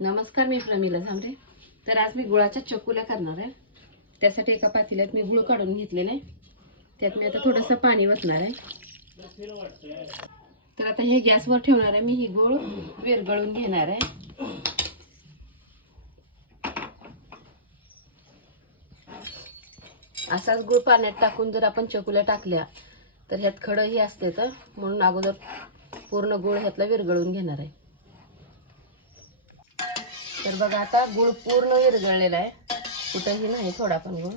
नमस्कार, मी प्रमिला झांबरे. तर आज मी गुळाच्या चकुल्या करणार आहे. त्यासाठी एका पातेल्यात मी गुळ काढून घेतलेला आहे. त्यात मी आता थोडंसं पाणी वतणार आहे. तर आता हे गॅसवर ठेवणार आहे. मी ही गुळ विरघळून घेणार आहे. असाच गुळ पाण्यात टाकून जर आपण चकुल्या टाकल्या तर ह्यात खडंही असते, तर म्हणून अगोदर पूर्ण गुळ ह्यातला विरघळून घेणार आहे. तर बघा, आता गुळ पूर्ण विरघळलेला आहे, कुठंही नाही थोडा पण गुळ.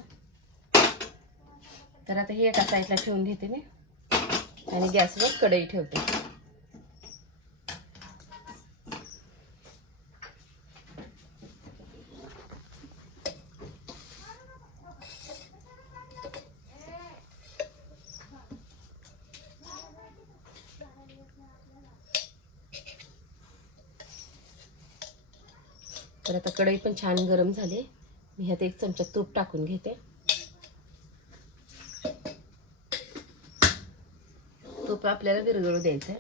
तर आता हे एका साईडला ठेवून घेते मी आणि गॅसवर कढई ठेवते. तर आता कढई पण छान गरम झाली. मी ह्यात एक चमचा तूप टाकून घेते. तूप आपल्याला विरघळू द्यायचं आहे.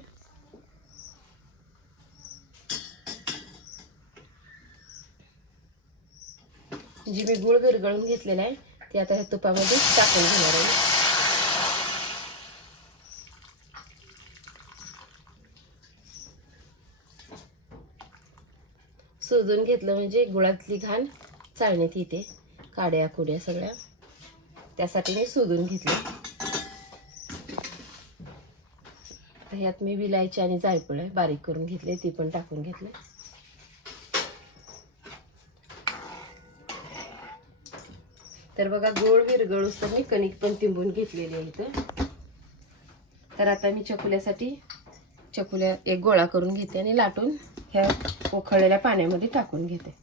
जी मी गुळ विरघळून घेतलेला आहे ते आता ह्या तुपामध्ये टाकून घेणार आहे. शोधून घेतलं म्हणजे गुळातली घाण चाळण्यात येते, काड्या कुड्या सगळ्या, त्यासाठी मी शोधून घेतले. ह्यात मी विलायची आणि जायफळ बारीक करून घेतले, ती पण टाकून घेतले. तर बघा, गोळ विरघळूस तर मी कणिक पण तिंबून घेतलेली आहे इथं. तर आता मी चकुल्या एक गोळा करून घेते आणि लाटून ह्या उकळलेल्या पाण्यामध्ये टाकून घेते.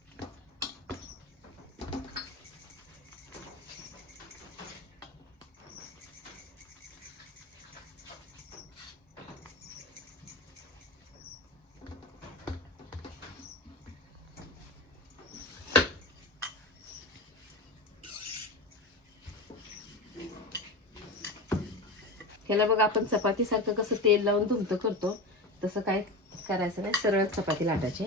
ह्याला बघा, आपण चपाती सारखं कसं तेल लावून धुमतं करतो तसं काय करायचं नाही, सरळ चपाती लाटायची.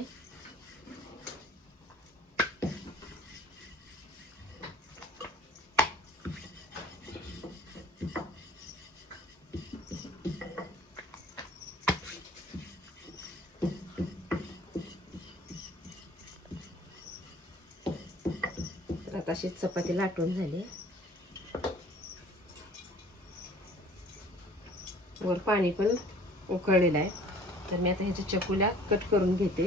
तर आता अशी चपाती लाटून झाली. वर पाणी पण उकळलेलं आहे. तर मी आता ह्याच्या चकुल्या कट करून घेते.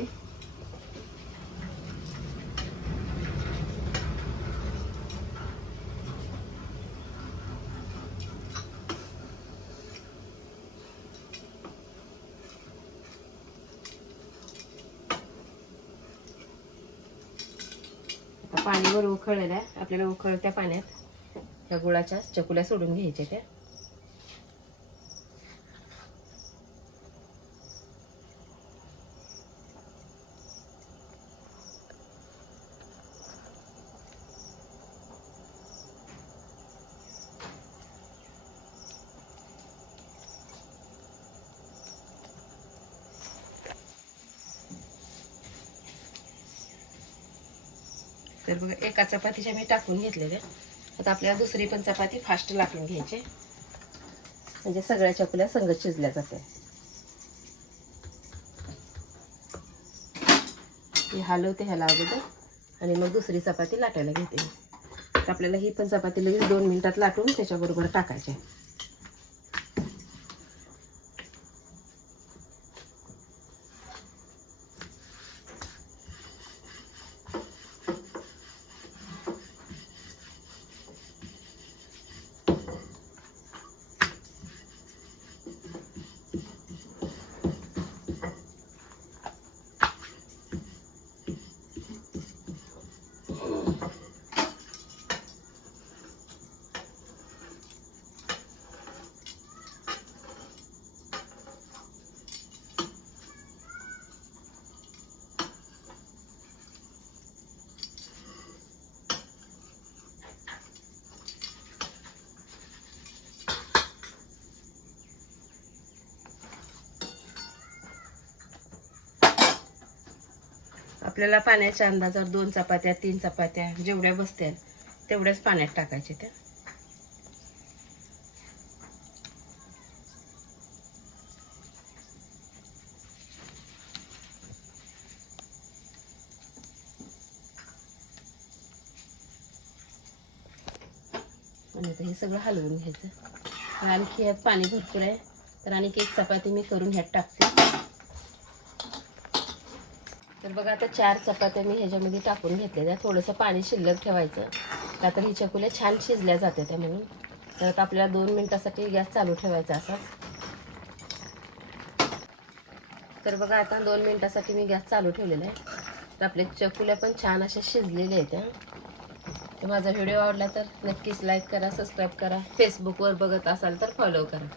आता पाणीवर उकळलेलं आहे. आपल्याला उकळत्या पाण्यात ह्या गुळाच्या चकुल्या सोडून घ्यायच्या त्या. तर बघा, एका चपातीच्या मी टाकून घेतलेल्या. आता आपल्याला दुसरी पण चपाती फास्ट लाटून घ्यायची, म्हणजे सगळ्या चकुल्या संगत शिजल्या जाते. मी हलवते ह्याला अगोदर आणि मग दुसरी चपाती लाटायला घेते. तर आपल्याला ही पण चपाती लगेच 2 मिनिटात लाटून त्याच्याबरोबर टाकायची. आपल्याला पाण्याच्या अंदाजावर 2 चपात्या 3 चपात्या जेवढ्या बसतील तेवढ्याच पाण्यात टाकायचे त्या. आणि आता हे सगळं हलवून घ्यायचं. आणखी यात पाणी भरपूर आहे तर आणखी एक चपाती मी करून ह्यात टाकते. तर बघा आता 4 चपात्या मी ह्याच्यामध्ये टाकून घेतलेल्या. थोडंसं पाणी शिल्लक ठेवायचं का तर ही चकुल्या छान शिजल्या जाते त्या म्हणून. तर आता आपल्याला 2 मिनिटासाठी गॅस चालू ठेवायचा असा. तर बघा आता 2 मिनिटासाठी मी गॅस चालू ठेवलेला आहे. तर आपल्या चकुल्या पण छान अशा शिजलेल्या आहेत. तर माझा व्हिडिओ आवडला तर नक्कीच लाईक करा, सबस्क्राईब करा. फेसबुकवर बघत असाल तर फॉलो करा.